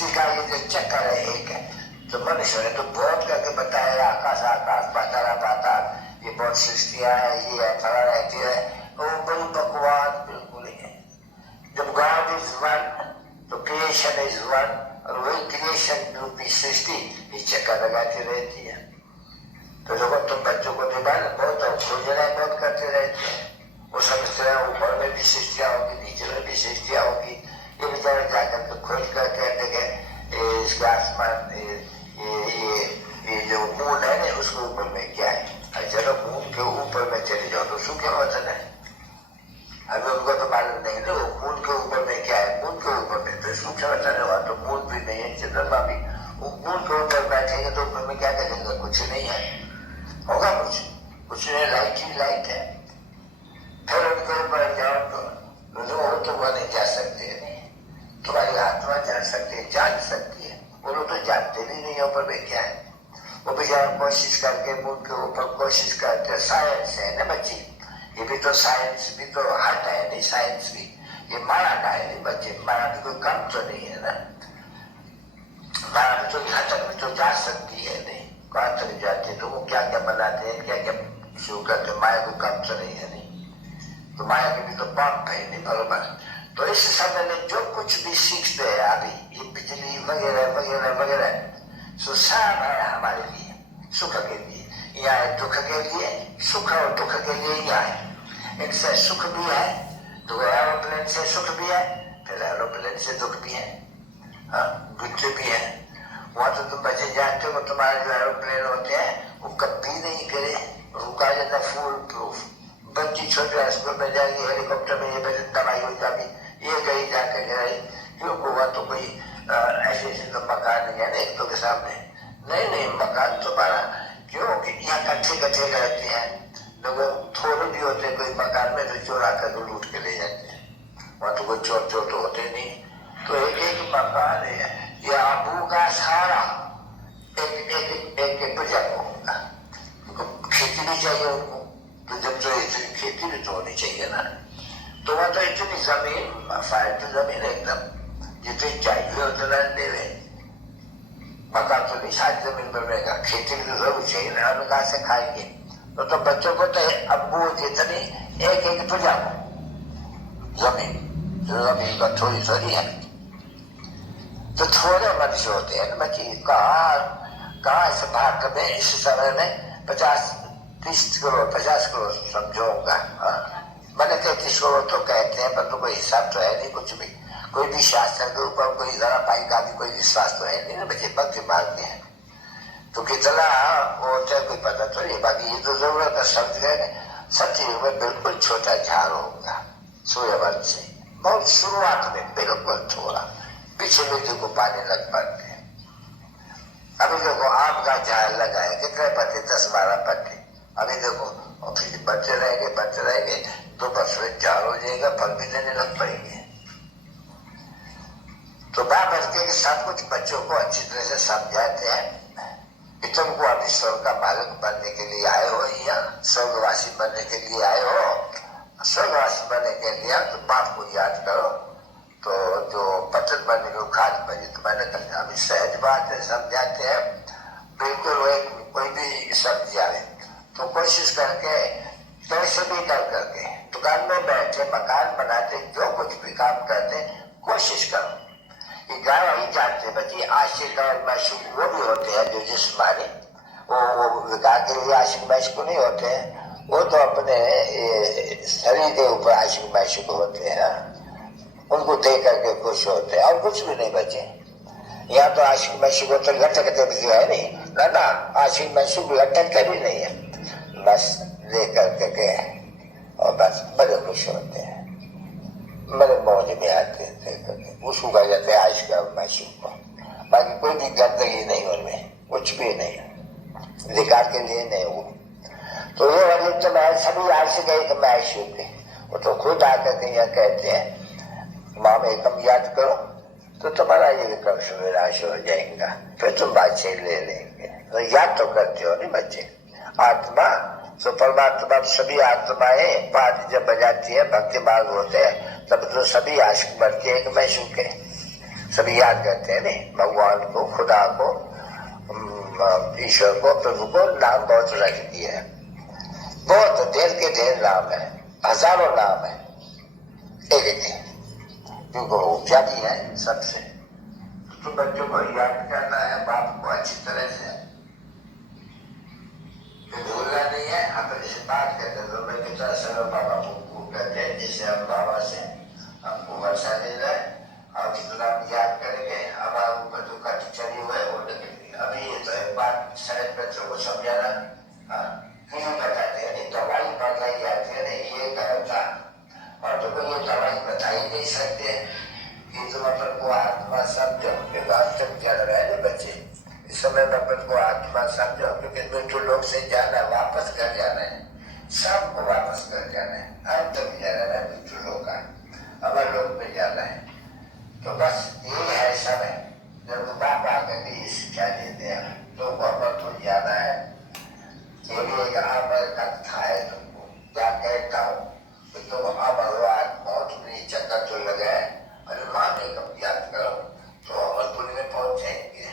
सृष्टि का ये जो चक्कर है एक है। तो मनुष्य ने तो बहुत करके बताया, आकाश आकाश, पाताल पाताल, ये बहुत सृष्टियां है, ये है, फला रहती है, वो बड़ी बकवास बिल्कुल ही है। जब गॉड इज वन तो क्रिएशन इज वन, और वही क्रिएशन रूपी सृष्टि इस चक्कर लगाती रहती है। तो देखो तुम बच्चों को दिमाग बहुत खोजना बहुत करते रहते हैं, वो समझते हैं ऊपर में भी सृष्टियां होगी, नीचे में भी सृष्टियां होगी। ये बेचारे जाकर के खोज करके देखे इसके आसमान, ये जो मून है ना उसके ऊपर में क्या है। चलो मून के ऊपर में चले जाओ तो सूखे वचन है, अभी उनको तो मालूम नहीं ना वो मून के ऊपर में क्या है। मून के ऊपर में तो सूखे वचन हुआ तो मून भी नहीं है, चंद्रमा भी। वो मून के ऊपर बैठेंगे तो ऊपर में क्या करेंगे, कुछ नहीं है, होगा कुछ नहीं, लाइट ही लाइट है। फिर उनके ऊपर जाओ तो वो तो वह नहीं जा सकते, नहीं तुम्हारी आत्मा जा सकती है, जान सकती है, वो लोग तो जानते भी नहीं ऊपर में क्या है। वो बेचारा कोशिश करके मून के ऊपर कोशिश करते, साइंस है ना बच्ची, ये भी तो साइंस भी तो हट है नहीं, साइंस भी ये मारा का है नहीं बच्चे, मारा भी कोई कम तो नहीं है ना, मारा भी तो यहाँ तक भी तो जा सकती है नहीं, कहाँ तक जाते तो वो क्या क्या बनाते हैं, क्या क्या शुरू करते, माया कोई कम तो नहीं है नहीं, तो माया के भी तो पंप है नहीं बरोबर। तो इस समय में जो कुछ भी सीखते हैं अभी ये बिजली वगैरह वगैरह वगैरह, सो सब है हमारे लिए सुख के लिए, यहाँ है दुख के लिए, सुख और दुख के लिए यहाँ है। इनसे सुख भी है तो एरोप्लेन से सुख भी है, फिर एरोप्लेन से दुख भी है, गुस्से भी है। वहां तो तुम बच्चे जानते हो तुम्हारे जो एरोप्लेन होते हैं वो कभी नहीं गिरे, रुका जाता फुल प्रूफ। बच्ची छोटे स्कूल में जाएगी हेलीकॉप्टर में, ये बच्चे दवाई हो जाती, ये गई जाकर गिराई, क्यों हुआ तो कोई ऐसे ऐसे तो मकान नहीं है ना एक तो के सामने, नहीं मकान तुम्हारा क्यों कि यहाँ कच्चे कच्चे रहते हैं लोग, थोड़े भी होते हैं कोई मकान में तो चोर आकर तो लूट के ले जाते हैं, वहां तो कोई चोर तो होते नहीं। तो एक एक मकान है, ये आबू का सारा एक प्रजा को होगा, खेती भी चाहिए उनको, तो जब तो इतनी खेती भी तो होनी चाहिए ना, तो वहां तो इतनी जमीन फायद जमीन एकदम जितनी चाहिए उतना देवे, मकान तो नहीं सारी जमीन पर रहेगा, खेती भी तो जरूर चाहिए ना, हम कहाँ से खाएंगे। तो बच्चों को तो अब्बू जितनी एक एक प्रजा को जमीन का थोड़ी थोड़ी है, तो थोड़े मनुष्य होते हैं ना बच्ची, कहाँ इस भाग में इस समय में 50-30 करोड़ 50 करोड़ समझोगा, मैंने 33 करोड़ तो कहते हैं, पर तो कोई हिसाब तो है नहीं कुछ भी, कोई भी शास्त्र के ऊपर कोई जरा पाई का भी कोई विश्वास तो है नहीं ना बच्चे, भक्ति मांगते हैं तो कितना होता है कोई पता तो नहीं। बाकी ये तो जरूरत है समझ गए, सतयुग में बिल्कुल छोटा झाड़ होगा सूर्यवंश से, बहुत शुरुआत में बिल्कुल थोड़ा, पीछे में को पानी लग पड़ते हैं। अभी देखो आम का झाड़ लगा है, कितने पत्ते 10-12 पत्ते, अभी देखो और फिर बढ़ते रहेंगे 2 वर्ष में झाड़ हो जाएगा, फल भी देने लग पड़ेंगे। तो बाप के सब कुछ बच्चों को अच्छी तरह से समझाते हैं कि तुमको अभी स्वर्ग का मालिक बनने के लिए आए हो, या स्वर्गवासी बनने के लिए आए हो। स्वर्गवासी बनने के लिए तो बाप को याद करो, तो जो पतन बनने को खाद बने तो मैंने कहा अभी सहज बात है, समझाते हैं बिल्कुल कोई भी समझ आए तो कोशिश करके कैसे भी करके दुकान में बैठे मकान बनाते जो कुछ भी काम करते कोशिश करो। गाय ही जानते बच्चे आशिक और माशूक वो भी होते हैं जो जिस्मानी, वो विकार के लिए आशिक माशूक नहीं होते हैं, वो तो अपने शरीर के ऊपर आशिक माशूक होते हैं, उनको देख करके खुश होते हैं और कुछ भी नहीं बचे। यहाँ तो आशिक माशूक तो लटकते भी है नहीं ना, आशिक माशूक लटकते भी नहीं है, बस देख करके गए और बस बड़े खुश होते हैं, बड़े मौज में आते हैं, उसको कहा जाता है आशिक का माशूक को। बाकी कोई भी गंदगी नहीं उनमें, कुछ भी नहीं, विकार के लिए नहीं वो। तो ये वाले तो मैं सभी आशिक एक माशूक है, वो तो खुद आकर के यहाँ कहते हैं माम एकम याद करो तो तुम्हारा ये विक्रम विनाश हो जाएगा, फिर तुम बादशाही ले लेंगे। तो याद तो करते हो नहीं बच्चे, आत्मा तो परमात्मा सभी आत्माएं पाठ जब बजाती है भक्ति मार्ग होते हैं तब तो सभी आशिक बनते एक माशूक है, सभी याद करते हैं नहीं, भगवान को, खुदा को, ईश्वर को, प्रभु को नाम बहुत रख दिए हैं। बहुत ढेर के ढेर नाम है, हजारों नाम है एक एक, क्योंकि वो जाति है सबसे। तो बच्चों को याद करना है, बाप को अच्छी तरह से भूलना नहीं है। अपन जैसे बात करते तो मैं कितना समय बाबा को कहते हैं, जैसे हम बाबा से हमको वर्षा दे रहे और जितना याद करेंगे हमारा ऊपर जो कट चली हुआ है वो निकलेगी। अभी ये तो एक बात शायद बच्चों को समझाना नहीं बताते हैं, दवाई बताई जाती है नहीं, ये करता और तो कोई ये दवाई बता ही नहीं सकते कि तुम अपन को आत्मा समझो, क्योंकि अंतिम चल रहे हैं बच्चे, इस समय में अपन को आत्मा समझो, क्योंकि मृत्यु लोग से जाना, वापस कर जाना है, सबको वापस कर जाना है, अंतिम जाना है मृत्यु लोग का, अमर लोग में जाना है। तो बस यही है समय जब बाप आकर के शिक्षा देते हैं तो अमर तो जाना है। ये भी एक अमर कथा है, तुमको क्या कहता हूँ कि तुम अमर हो, बहुत बड़ी चक्कर तो लगे और माने कब याद करो तो अमरपुरी में पहुंचेंगे।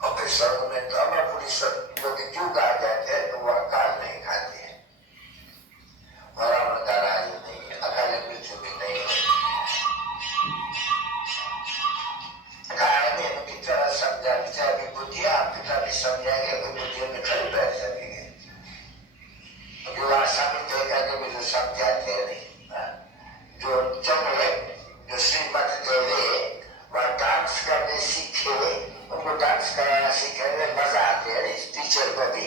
और फिर स्वर्ग में तो अमरपुरी क्योंकि क्यों कहा जाते हैं तो वो अकाल नहीं खाते हैं और अमर का राज नहीं है, अकाल मृत्यु भी नहीं है। समझा अभी बुद्धि आप कितना भी समझाएंगे कोई बुद्धि में खड़ी बैठ सकेंगे, जो आशा में देखा कि मुझे समझाते नहीं, जो चले जो श्रीमत दे रहे वह डांस करने सीखे, उनको डांस कराना सीखने में मजा आते है टीचर को भी।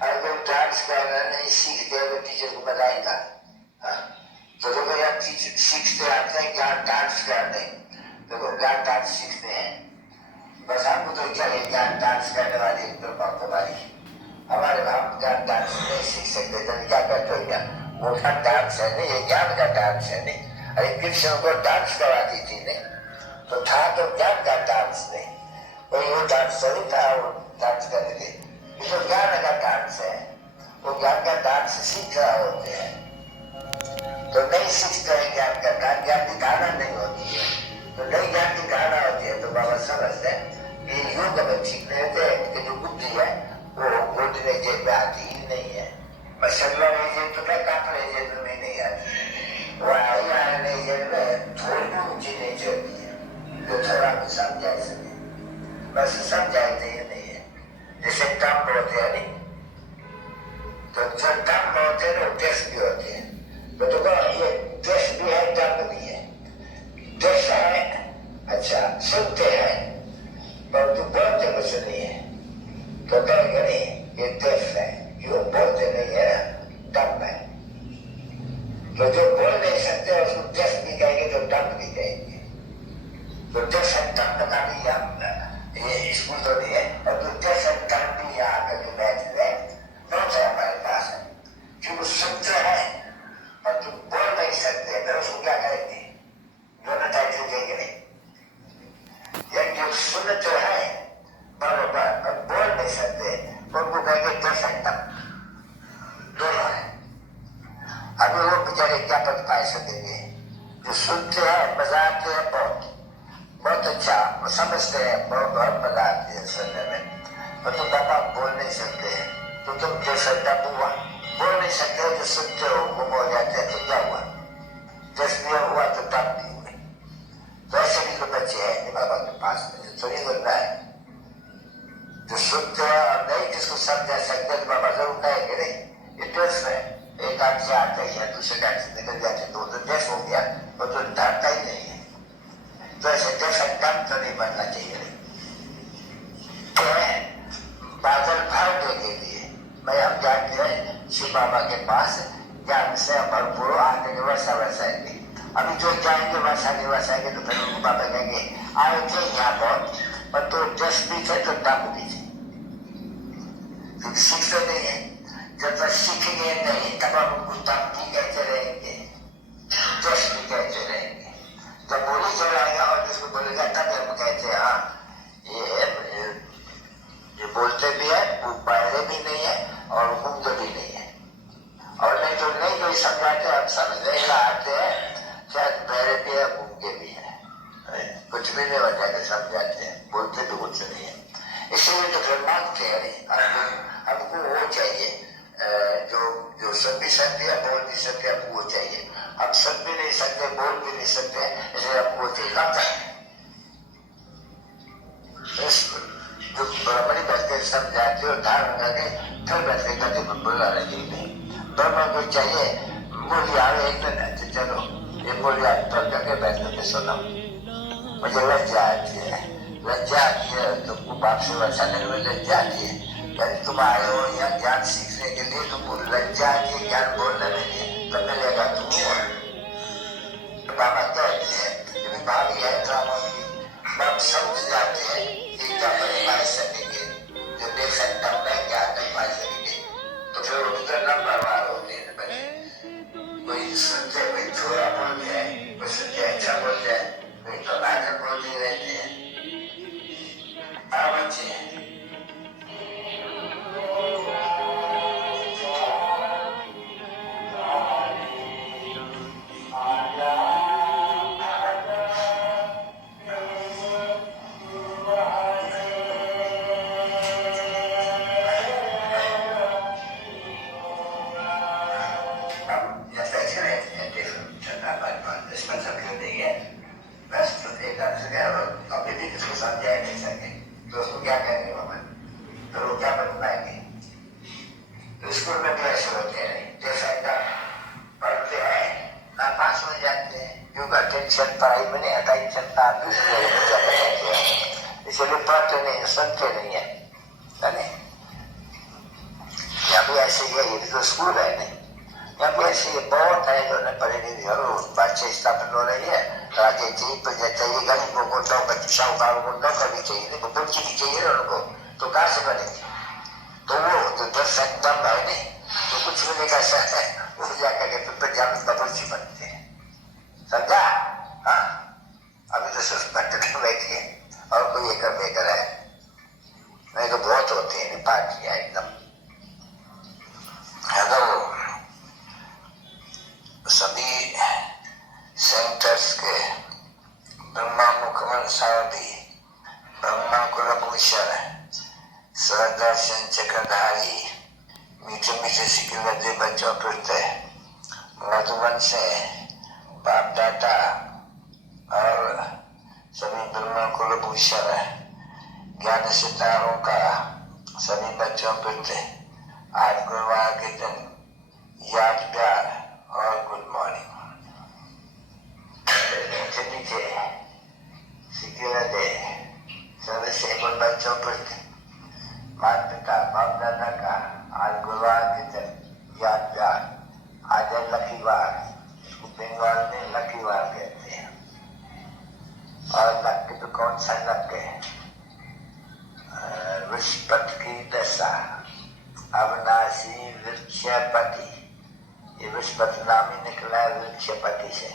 अगर कोई डांस करना नहीं सीखते तो टीचर को बताएगा। तो देखो यार टीचर सीखते आते हैं ज्ञान डांस करने, तो ज्ञान डांस सीखते हैं। बस आपको तो चले ज्ञान डांस करने वाली कुमारी, हमारे हम ज्ञान डांस नहीं सीख सकते तो क्या करते हो यार, वो का डांस है नहीं, ये ज्ञान का डांस है नहीं। अरे कृष्ण को डांस कराती थी नहीं, तो था तो ज्ञान का डांस नहीं, कोई वो डांस थोड़ी था वो डांस करने के, ये तो ज्ञान का डांस है, वो ज्ञान का डांस सीख रहा होते हैं। तो नहीं सीखते हैं ज्ञान का डांस, ज्ञान की धारणा नहीं होती है, तो नई ज्ञान की धारणा होती है। तो बाबा समझते हैं कि योग में ठीक नहीं होते, कि जो बुद्धि है वो बोलने जेब में आती ही नहीं है। मसल्ला नहीं तो मैं कापड़े जेब में नहीं आती है, वो नहीं जेब में थोड़ी ऊंची नहीं चलती है, जो थोड़ा भी समझा सके, बस समझाते ही नहीं है। जैसे टम होते हैं नहीं, तो जो टम होते हैं वो टेस्ट भी होते हैं, तो ये टेस्ट भी है टम भी है। टेस्ट है अच्छा सुनते हैं परंतु बोलते कुछ नहीं है, तो कहेंगे नहीं ये टेस्ट है, क्यों बोलते नहीं है, टम है। तो जो बोल नहीं सकते उसको टेस्ट भी कहेंगे, तो टम भी कहेंगे। तो टेस्ट है टम का भी ये स्कूल तो नहीं है, और तो टेस्ट है टम भी यहाँ आकर के बैठ रहे बहुत है हमारे पास है, क्योंकि सुनते हैं और तुम बोल नहीं सकते, तो उसको क्या करेंगे, दोनों टाइप देंगे नहीं। एक जो सुनते हैं बरोबर और बोल नहीं सकते, उनको कहेंगे टेस्ट है टम, दोनों है। अभी वो बेचारे क्या पता पाए सकेंगे, जो सुनते हैं मजा आते हैं बहुत बहुत अच्छा, वो समझते हैं बहुत मजा आती है सुनने में, और तुम पापा बोल नहीं सकते तो तुम जैसा टप हुआ, बोल नहीं सकते जो सुनते हो गुम हो जाते हैं, तो क्या हुआ, जैसे हुआ तो टप नहीं हुए। तो ऐसे भी तो बच्चे हैं बाबा के पास में, तो नहीं बोलना है जो सुनते हैं और नहीं जिसको समझा सकते तो बाबा जरूर कहेंगे नहीं ये टेस्ट है, एक आंख से आते ही दूसरे आंख से निकल जाते तो टेस्ट हो गया, वो तो डरता ही नहीं है। तो ऐसे टेस्ट कम तो नहीं बनना चाहिए नहीं। तो बादल भरने के लिए मैं हम जाते हैं शिव बाबा के पास, ज्ञान से भरपूर आगे वर्षा बरसाएंगे। अभी जो जाएंगे वर्षाएंगे तो फिर उनको बाबा कहेंगे आए थे यहाँ बहुत, पर तो टेस्ट भी थे तो डप भी थे, क्योंकि सीखते नहीं है। जब तक सीखेंगे नहीं तब आप उनको डप भी कहते रहेंगे, टेस्ट भी कहते रहेंगे। जब बोली चलाएगा और जिसको बोलेगा तब हम कहते हैं हाँ ये बोलते भी है, वो पढ़े भी नहीं है और घूमते भी नहीं है, और नहीं तो नहीं कोई समझाते हम समझ नहीं आते हैं, शायद बहरे भी है घूमते भी है। कुछ भी नहीं बन जाते, सब जाते हैं, बोलते तो कुछ नहीं है। इसीलिए तो फिर मांगते हैं, हमको वो चाहिए, जो जो सब भी सकते हैं, बोल भी सकते हैं, हमको वो चाहिए। हम सब भी नहीं सकते, बोल भी नहीं सकते, इसलिए हमको वो चाहिए। लगता है जो बराबरी करके समझाते हो, धारण करके फिर बैठ के कभी बोला नहीं। ब्रह्म को चाहिए मूल्य आवे एक दिन, तो चलो ये मूल्य पर करके बैठ करके सुनो। मुझे लज्जा आती है, लज्जा आती है तुमको बाप से बचाने में लज्जा आती है। यदि तुम आए हो यहाँ ज्ञान सीखने के लिए, तुमको लज्जा आती है ज्ञान बोलने में, तब मिलेगा तुमको। बाबा कहते हैं कि भाभी है ड्रामा की, बाप समझ जाते हैं कि क्या परिवार सकेंगे, जो देख सकता मैं क्या कर पा सकेंगे, तो फिर उनका नंबर वार होते हैं। कोई सुनते, कोई थोड़ा बोलते हैं, कोई सुनते अच्छा बोलते हैं, कोई तो नाटक बोलते रहते हैं। बच्चे पढ़ाई में नहीं आता, इसलिए पढ़ते नहीं, सुनते नहीं है। यहाँ भी ऐसे ही है, ये तो स्कूल है नहीं, यहाँ भी ऐसे ही बहुत है जो नहीं पढ़ेगी, बच्चे स्थापित हो रही है, आगे चाहिए गरीबों को तो साहूकारों को नौकर भी चाहिए, बुद्धि भी चाहिए उनको, तो कहाँ से बनेगी? तो वो तो 10 एकदम है नहीं, तो कुछ भी नहीं कर सकता है, वो जाकर के फिर जामिन बबुर्ची बनते हैं, समझा? हाँ, अभी तो सस्पेंड में बैठी है और कोई एक बेकर है, नहीं तो बहुत होते हैं पार्टियां एकदम। हेलो, सभी सेंटर्स के ब्रह्मा मुखमन सारथी, ब्रह्मा कुलभूषण, स्वदर्शन चक्रधारी, मीठे मीठे सिकिलते बच्चों फिरते मधुबन से बाप दादा और सभी ब्रह्मा कुलभूषण ज्ञान सितारों का सभी बच्चों फिरते आज गुरुवार के दिन याद प्यार और गुड मॉर्निंग। नीचे नीचे सिकिलते सदस्य गुण बच्चों फिरते माता पिता बाप दादा का आज गुरुवार के दिन याद प्यार। आज है लकी वार, इसको बंगाल में लकी वार कहते हैं। और लक तो कौन सा लक है? वृषपति की दशा, अविनाशी वृक्षपति, ये वृषपति नाम ही निकला है वृक्षपति से।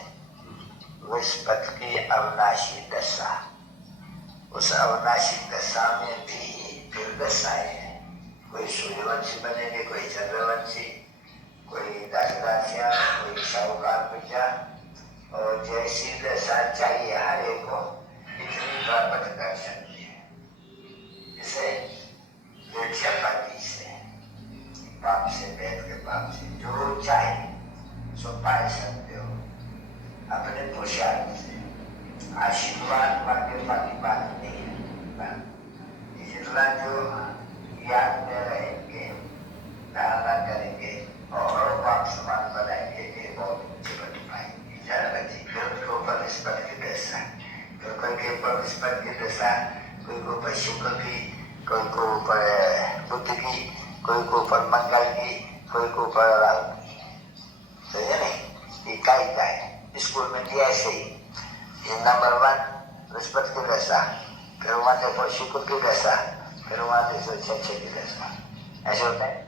वृषपति की अविनाशी दशा, उस अविनाशी दशा में भी फिर दशाएं हैं, कोई सूर्यवंशी बनेंगे, कोई चंद्रवंशी, कोई दासदासियां, कोई साहूकार प्रजा, और जैसी दशा चाहिए हर एक को इतनी प्राप्त कर सकती है। इसे वृक्षपति से, बाप से बैठ के बाप से जो चाहे सो पाए सकते हो अपने पुरुषार्थ से। आशीर्वाद मांगे बाकी बात नहीं है, जितना जो याद में रहेंगे, धारणा करेंगे और बाप समान बनाएंगे, ये बहुत ऊंचे बन पाएंगे। जाना बच्चे, कोई को ऊपर निष्पत्त की दशा, कोई के ऊपर निष्पत्त की दशा, कोई को ऊपर शुक्र की, कोई को ऊपर बुध की, कोई को ऊपर मंगल की, कोई को ऊपर राहु की। सही है नहीं? इकाई का है, स्कूल में भी ऐसे ही। ये नंबर 1 बृहस्पति की दशा, फिर वहां देखो शुक्र की दशा, फिर वहां देखो छह की दशा, ऐसे होता है।